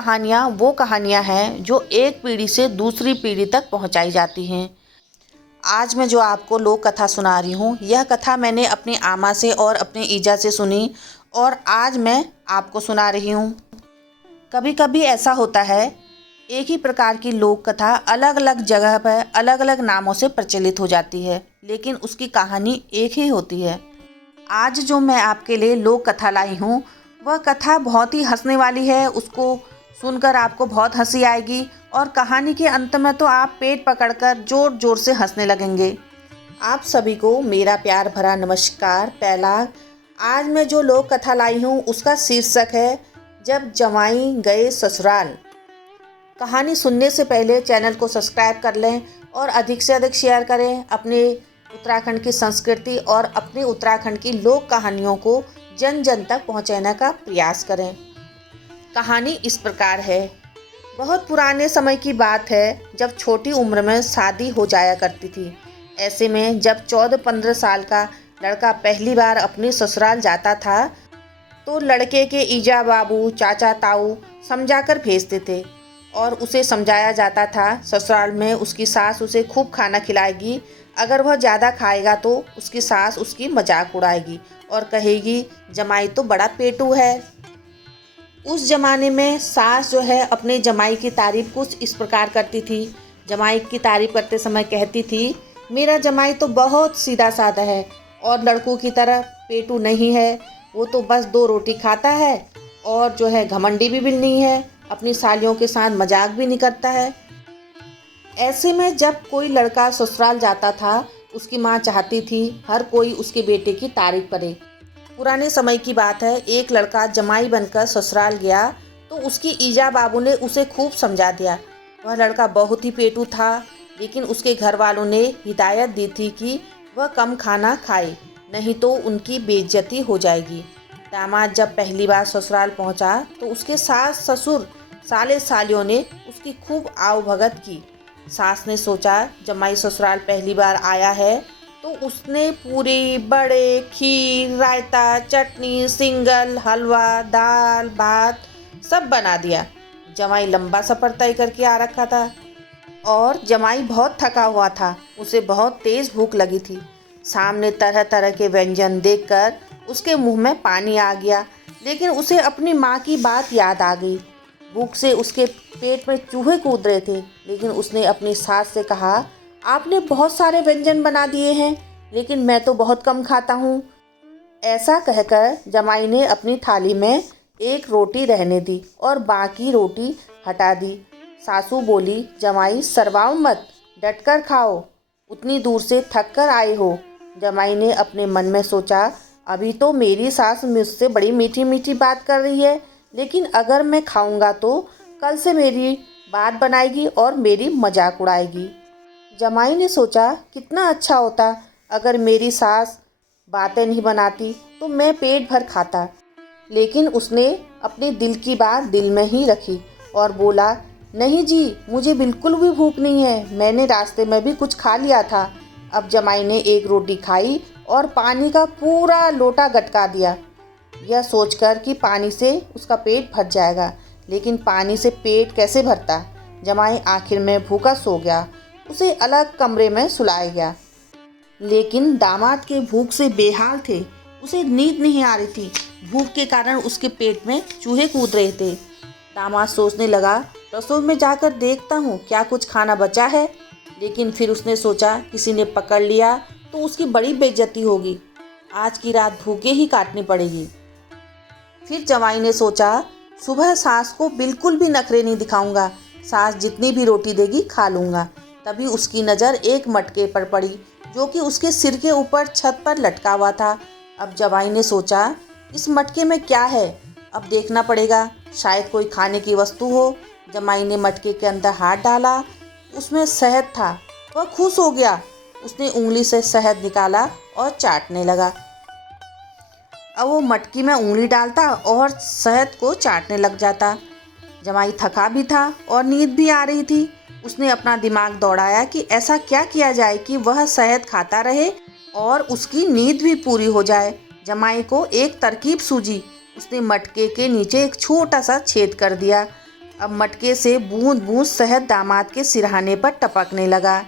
कहानियाँ वो कहानियाँ हैं जो एक पीढ़ी से दूसरी पीढ़ी तक पहुँचाई जाती हैं। आज मैं जो आपको लोक कथा सुना रही हूँ, यह कथा मैंने अपनी आमा से और अपनी ईजा से सुनी और आज मैं आपको सुना रही हूँ। कभी कभी ऐसा होता है, एक ही प्रकार की लोक कथा अलग अलग जगह पर अलग अलग नामों से प्रचलित हो जाती है, लेकिन उसकी कहानी एक ही होती है। आज जो मैं आपके लिए लोक कथा लाई हूँ, वह कथा बहुत ही हंसने वाली है। उसको सुनकर आपको बहुत हंसी आएगी और कहानी के अंत में तो आप पेट पकड़कर जोर जोर से हंसने लगेंगे। आप सभी को मेरा प्यार भरा नमस्कार। पहला, आज मैं जो लोक कथा लाई हूँ उसका शीर्षक है जब जमाई गए ससुराल। कहानी सुनने से पहले चैनल को सब्सक्राइब कर लें और अधिक से अधिक शेयर करें। अपने उत्तराखंड की संस्कृति और अपने उत्तराखंड की लोक कहानियों को जन जन तक पहुंचाने का प्रयास करें। कहानी इस प्रकार है। बहुत पुराने समय की बात है, जब छोटी उम्र में शादी हो जाया करती थी। ऐसे में जब 14-15 साल का लड़का पहली बार अपने ससुराल जाता था तो लड़के के ईजा बाबू, चाचा, ताऊ समझाकर भेजते थे और उसे समझाया जाता था ससुराल में उसकी सास उसे खूब खाना खिलाएगी। अगर वह ज़्यादा खाएगा तो उसकी सास उसकी मजाक उड़ाएगी और कहेगी जमाई तो बड़ा पेटू है। उस ज़माने में सास जो है अपने जमाई की तारीफ़ कुछ इस प्रकार करती थी। जमाई की तारीफ़ करते समय कहती थी, मेरा जमाई तो बहुत सीधा साधा है और लड़कों की तरह पेटू नहीं है। वो तो बस 2 रोटी खाता है और जो है घमंडी भी नहीं है, अपनी सालियों के साथ मजाक भी नहीं करता है। ऐसे में जब कोई लड़का ससुराल जाता था, उसकी माँ चाहती थी हर कोई उसके बेटे की तारीफ करे। पुराने समय की बात है, एक लड़का जमाई बनकर ससुराल गया तो उसकी ईजा बाबू ने उसे खूब समझा दिया। वह लड़का बहुत ही पेटू था, लेकिन उसके घर वालों ने हिदायत दी थी कि वह कम खाना खाए, नहीं तो उनकी बेइज्जती हो जाएगी। दामाद जब पहली बार ससुराल पहुंचा तो उसके सास ससुर साले सालियों ने उसकी खूब आव भगत की। सास ने सोचा जमाई ससुराल पहली बार आया है तो उसने पूरी, बड़े, खीर, रायता, चटनी, सिंगल, हलवा, दाल, भात सब बना दिया। जमाई लंबा सफ़र तय करके आ रखा था और जमाई बहुत थका हुआ था। उसे बहुत तेज़ भूख लगी थी। सामने तरह तरह के व्यंजन देखकर उसके मुंह में पानी आ गया, लेकिन उसे अपनी माँ की बात याद आ गई। भूख से उसके पेट में चूहे कूद रहे थे, लेकिन उसने अपनी सास से कहा, आपने बहुत सारे व्यंजन बना दिए हैं, लेकिन मैं तो बहुत कम खाता हूँ। ऐसा कहकर जमाई ने अपनी थाली में एक रोटी रहने दी और बाकी रोटी हटा दी। सासू बोली, जमाई शर्माओ मत, डटकर खाओ, उतनी दूर से थक कर आए हो। जमाई ने अपने मन में सोचा, अभी तो मेरी सास मुझसे बड़ी मीठी मीठी बात कर रही है, लेकिन अगर मैं खाऊंगा तो कल से मेरी बात बनाएगी और मेरी मजाक उड़ाएगी। जमाई ने सोचा, कितना अच्छा होता अगर मेरी सास बातें नहीं बनाती तो मैं पेट भर खाता। लेकिन उसने अपने दिल की बात दिल में ही रखी और बोला, नहीं जी, मुझे बिल्कुल भी भूख नहीं है, मैंने रास्ते में भी कुछ खा लिया था। अब जमाई ने एक रोटी खाई और पानी का पूरा लोटा गटका दिया, यह सोचकर कि पानी से उसका पेट भर जाएगा। लेकिन पानी से पेट कैसे भरता। जमाई आखिर में भूखा सो गया। उसे अलग कमरे में सुलाया गया, लेकिन दामाद के भूख से बेहाल थे। उसे नींद नहीं आ रही थी। भूख के कारण उसके पेट में चूहे कूद रहे थे। दामाद सोचने लगा, रसोई में जाकर देखता हूँ क्या कुछ खाना बचा है। लेकिन फिर उसने सोचा, किसी ने पकड़ लिया तो उसकी बड़ी बेइज्जती होगी, आज की रात भूखे ही काटनी पड़ेगी। फिर जमाई ने सोचा, सुबह सास को बिल्कुल भी नखरे नहीं दिखाऊंगा, सास जितनी भी रोटी देगी खा लूँगा। तभी उसकी नज़र एक मटके पर पड़ी जो कि उसके सिर के ऊपर छत पर लटका हुआ था। अब जमाई ने सोचा, इस मटके में क्या है, अब देखना पड़ेगा, शायद कोई खाने की वस्तु हो। जमाई ने मटके के अंदर हाथ डाला, उसमें शहद था। वह खुश हो गया। उसने उंगली से शहद निकाला और चाटने लगा। अब वो मटकी में उंगली डालता और शहद को चाटने लग जाता। जमाई थका भी था और नींद भी आ रही थी। उसने अपना दिमाग दौड़ाया कि ऐसा क्या किया जाए कि वह शहद खाता रहे और उसकी नींद भी पूरी हो जाए। जमाई को एक तरकीब सूझी। उसने मटके के नीचे एक छोटा सा छेद कर दिया अब मटके से बूंद बूंद शहद दामाद के सिरहाने पर टपकने लगा।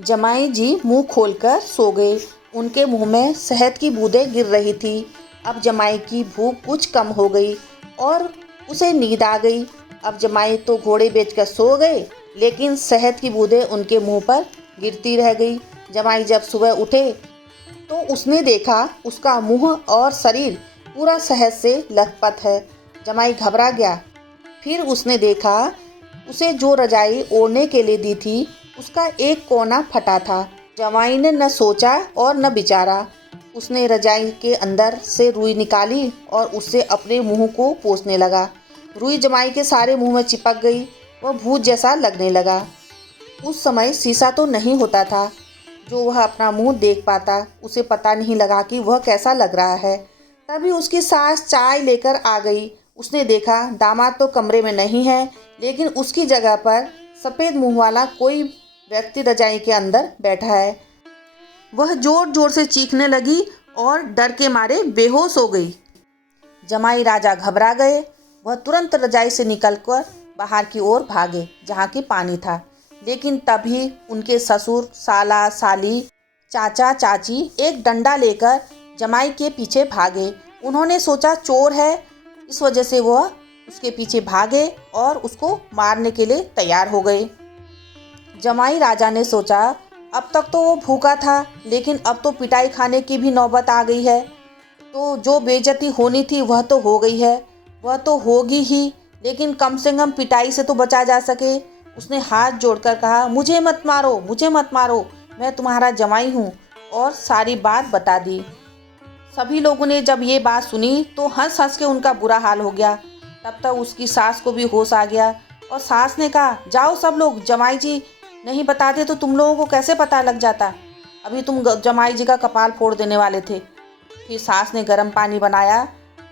जमाई जी मुंह खोलकर सो गए। उनके मुंह में शहद की बूंदें गिर रही थी। अब जमाई की भूख कुछ कम हो गई और उसे नींद आ गई। अब जमाई तो घोड़े बेचकर सो गए, लेकिन शहद की बूंदें उनके मुंह पर गिरती रह गई। जमाई जब सुबह उठे तो उसने देखा उसका मुंह और शरीर पूरा शहद से लथपथ है। जमाई घबरा गया। फिर उसने देखा उसे जो रजाई ओढ़ने के लिए दी थी उसका एक कोना फटा था। जमाई ने न सोचा और न विचारा। उसने रजाई के अंदर से रुई निकाली और उससे अपने मुंह को पोंछने लगा। रुई जमाई के सारे मुंह में चिपक गई। वह भूत जैसा लगने लगा। उस समय शीशा तो नहीं होता था जो वह अपना मुंह देख पाता। उसे पता नहीं लगा कि वह कैसा लग रहा है। तभी उसकी सास चाय लेकर आ गई। उसने देखा दामाद तो कमरे में नहीं है, लेकिन उसकी जगह पर सफ़ेद मुंह वाला कोई व्यक्ति रजाई के अंदर बैठा है। वह जोर जोर से चीखने लगी और डर के मारे बेहोश हो गई। जमाई राजा घबरा गए। वह तुरंत रजाई से निकलकर बाहर की ओर भागे जहाँ की पानी था। लेकिन तभी उनके ससुर, साला, साली, चाचा, चाची एक डंडा लेकर जमाई के पीछे भागे। उन्होंने सोचा चोर है, इस वजह से वह उसके पीछे भागे और उसको मारने के लिए तैयार हो गए। जमाई राजा ने सोचा अब तक तो वो भूखा था, लेकिन अब तो पिटाई खाने की भी नौबत आ गई है। तो जो बेइज्जती होनी थी वह तो हो गई है, वह तो होगी ही, लेकिन कम से कम पिटाई से तो बचा जा सके। उसने हाथ जोड़कर कहा, मुझे मत मारो, मुझे मत मारो, मैं तुम्हारा जमाई हूँ, और सारी बात बता दी। सभी लोगों ने जब ये बात सुनी तो हंस हंस के उनका बुरा हाल हो गया। तब तक उसकी सास को भी होश आ गया और सास ने कहा, जाओ सब लोग, जमाई जी नहीं बताते तो तुम लोगों को कैसे पता लग जाता, अभी तुम जमाई जी का कपाल फोड़ देने वाले थे। फिर सास ने गर्म पानी बनाया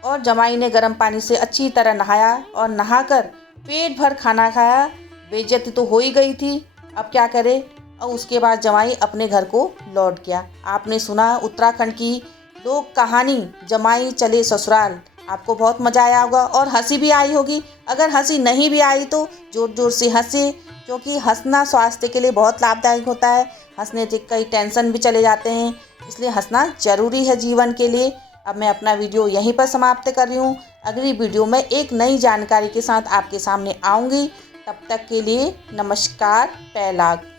और जमाई ने गर्म पानी से अच्छी तरह नहाया और नहाकर पेट भर खाना खाया। बेइज्जती तो हो ही गई थी, अब क्या करे। और उसके बाद जमाई अपने घर को लौट गया। आपने सुना उत्तराखंड की लोक कहानी जमाई चले ससुराल। आपको बहुत मज़ा आया होगा और हंसी भी आई होगी। अगर हंसी नहीं भी आई तो ज़ोर ज़ोर से हंसे, क्योंकि हंसना स्वास्थ्य के लिए बहुत लाभदायक होता है। हंसने से कई टेंशन भी चले जाते हैं, इसलिए हंसना ज़रूरी है जीवन के लिए। अब मैं अपना वीडियो यहीं पर समाप्त कर रही हूँ। अगली वीडियो में एक नई जानकारी के साथ आपके सामने आऊँगी। तब तक के लिए नमस्कार। पैलाग।